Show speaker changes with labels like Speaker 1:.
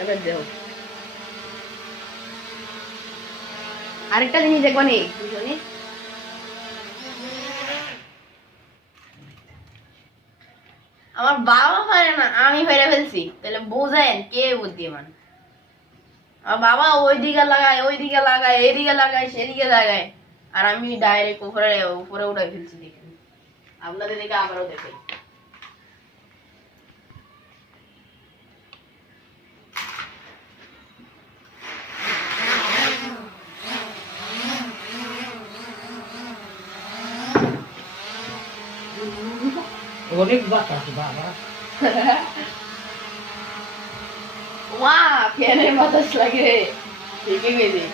Speaker 1: এবার দেও আরেকটা জিনিস দেখব নি, দুজনে। আমার বাবা পারে না, আমি ফেরে ফেলছি। তাহলে বোঝেন কে বুদ্ধিমান। আমার বাবা ওই দিকে লাগায় ওই দিকে লাগায়, এদিকে লাগায়, সেদিকে লাগায়। আর আমি ডাইরেক্ট উপরে উপরে উঠাই ফেলছি দেখেন। আপনাদের দিকে আবারও দেখে
Speaker 2: অনেক বাতাস বাবা
Speaker 1: মা ফ্যানের বাতাস লাগে ঠিকই গেছি